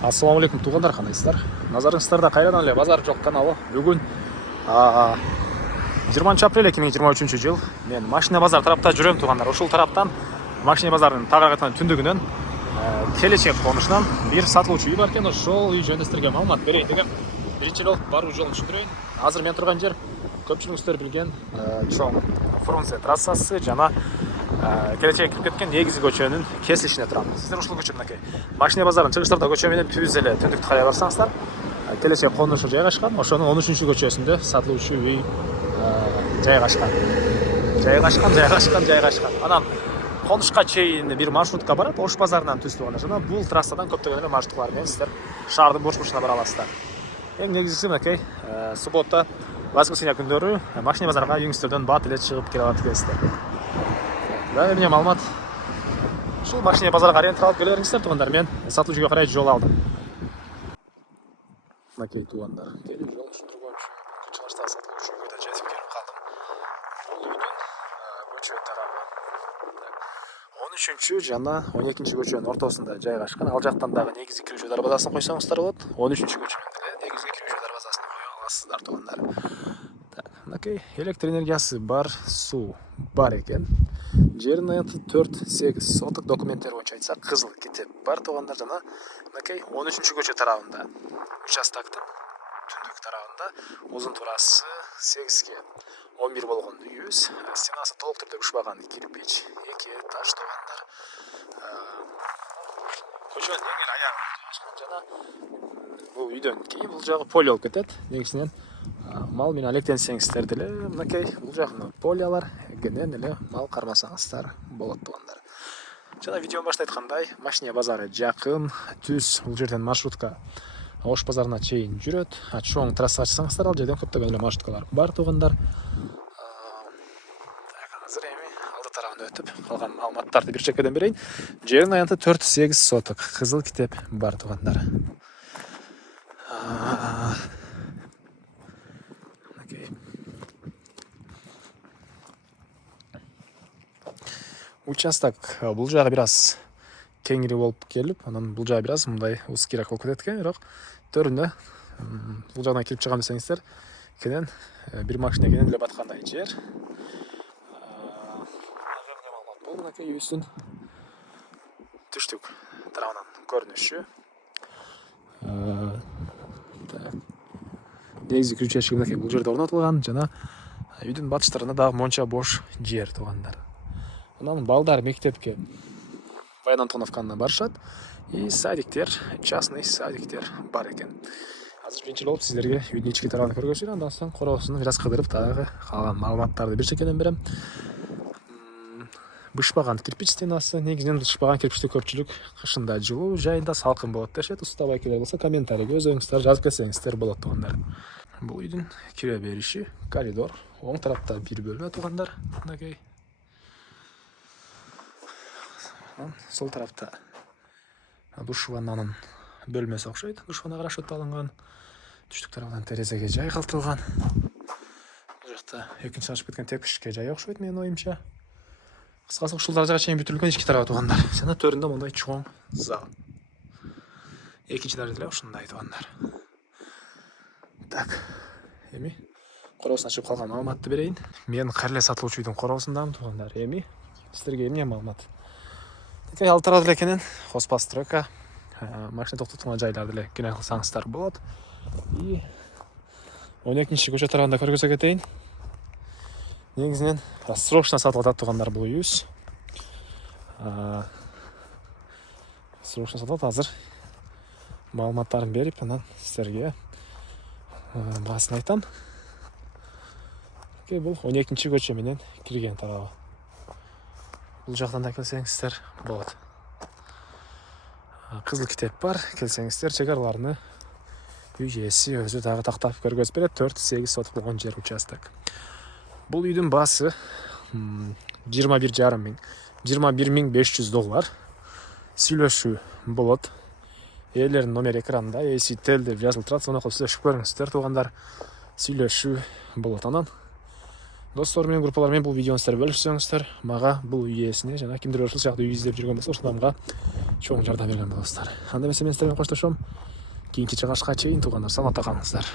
Ассалаумағалейкум туғандар, қандайсыздар? Назарыңыздарда қайрадан эле базар жок каналы. Бүгін 20 апрель 2023 жыл. Мен машина базар тарапта жүрөм туғандар. Ошол тараптан машина базарынын тагыраагатан түндүгүнөн келечек конушунан бир сатылуучу үй бар экен. Ошол үй жөнүндө сиздерге маалымат берейин дегем. Биринчи жолу баруу жолун түшүндүрөйүн. Азыр мен турган жер көпчүлүгүңүздөр билген чоң Фрунзе трассасы жана келечек кирип кеткен негизги көчөнүн кесилишине турам. Сиздер ушул көчө мынакей машина базарынын чыгыштарда көчө менен түз эле түндүктү карай барсаңыздар, келечек конушу жайгашкан. Ошонун 13 көчөсүндө сатылуучу үй жайгашкан. Анан конушка чейин бир маршрутка барат, Ош базарынан түз туган. Жана бул трассадан көптөгөн эле маршруттар менен сиздер шаардын бош-бошуна бара аласыздар. Эң негизгиси мынакей суббота, воскресенье күндөрү машина базарга үйүңүздөрдөн бат эле чыгып келе алат экенсиздер. Да, эмне маалымат. Ушул машина базарга ориентир алып келе бериңиздер тугандар. Мен сатылуучуга карай жол алдым. Мынакей тугандар. Келип жол түшүндүргөнчү чыгышта сатылуучуга да жетип келип калдым. Бул үйдүн көчө тарабы 13 жана 12 көчөнүн ортосунда жайгашкан. Ал жактан дагы негизги кирүүчү дарбазасын койсоңуздар болот. 13 көчөнүн деле негизги кирүүчү дарбазасын кое аласыздар тугандар. Мынакей электр энергиясы бар, суу бар экен. Жердин аянты 4-8 соток документтер боюнча айтсак, кызыл китеп бар тугандар. Жана мынакей 13 көчө тарабында, участоктун түндүк тарабында узун турасы 8ге 11 болгон үйүбүз. Стенасы толук түрдө бушпаган кирпич, 2 этаж тугандар. Көчөнүн эң эле аягында жана бул үйдөн кийин бул жагы поле болуп кетет. Негизинен мал менен алектенсеңиздер деле мынакей бул жагында полялар кенен эле мал кармасаңыздар болот тугандар. Жана видеонун башында айткандай, машина базары жакын, түз. Бул жерден маршрутка Ош базарына чейин жүрөт. Чоң трасса ачсаңыздар, ал жерден көптөгөн эле маршруткалар бар тугандар. Азыр эми алды тарабына өтүп, калган маалыматтарды бир чекеден берейин. Жердин аянты 4-8 соток кызыл китеп бар тугандар. Участок бул жагы бир аз кеңири болуп келип, анан бул жагы бир аз мындай узкирак болуп кетет экен, бирок төрүндө бул жагдан кирип чыгам десеңиздер, кенен бир машина кенен эле баткандай жер. Бул мынакей үйүбүздүн түштүк тарабынан көрүнүшү. Негизги кирүүчү эшик мынакей бул жерде орнотулган жана үйдүн батыш тарабында дагы монча бош жер тугандар. Анан балдар мектепке Баян Антоновканы барышат. И садиктер, частный садиктер бар экен. Азыр биринчи болуп сиздерге үйдүн ички тарабын көргөзөйүн, андан соң короосун бир аз кыдырып дагы калган маалыматтарды бир чекеден берем. Бышпаган кирпич стенасы, негизинен бышпаган кирпичти көпчүлүк кышында жылуу, жайында салкын болот дешет. Устабай келер болсо комментарийге өзүңүздөр жазып кетсеңиздер болот тугандар. Бул үйдүн кире бериши коридор. Оң тарапта бир бөлмө тугандар. Мынакей. Сол тарапта душвананын бөлмөсү окшойт. Душванага расчет алынган. Түштүк тарабынан терезеге жай калтырылган. Бул жакта экинчи ачып кеткен тепкичке жай окшойт менин оюмча. Кыскасы ушул даражага чейин бүтүлгөн ички тарабы тугандар. Жана төрүндө мындай чоң зал. Экинчи даража эле ушундай тугандар. Так. Эми короосун ачып калган маалыматты берейин. Мен кайра сатылуучу үйдүн короосундамын тугандар. Эми сиздерге эмне маалымат? Ал тарап деле экенин хозпостройка машина токтоткон жайларды деле кире кылсаңыздар болот. И 12 көчө тарабында көргөзө кетейин. Негизинен срочно сатылып атат тугандар бул үйүбүз. Срочно сатылат. Азыр маалыматтарын берип, анан сиздерге баасын айтам. Бул 12 көчө менен кирген тарабы. Бул жактан да келсеңиздер болот. Кызыл китеп бар, келсеңиздер чекараларны үй ээси өзү дагы тактап көргөзүп берет. 4-8 соток болгон жер участок. Бул үйдүн баасы 21,5 миң, $21,500. Сүйлөшүү болот. Ээлердин номери экранда, ээси-тел деп жазылып турат. Сону кылып сүйлөшүп көрүңүздөр тугандар. Сүйлөшүү болот. Анан достор менен группалармен бұл видеоны сіздер бөліссеңіздер, маға бұл үй иесіне жана кимдир ушул сыяктуу үй издеп жүргөн болсо, ошол адамга чоң жардам берген болосуздар. Анда эмесе мен сіздермен коштошом. Кийинки чыгышка чейин туугандар саламатта калыңыздар.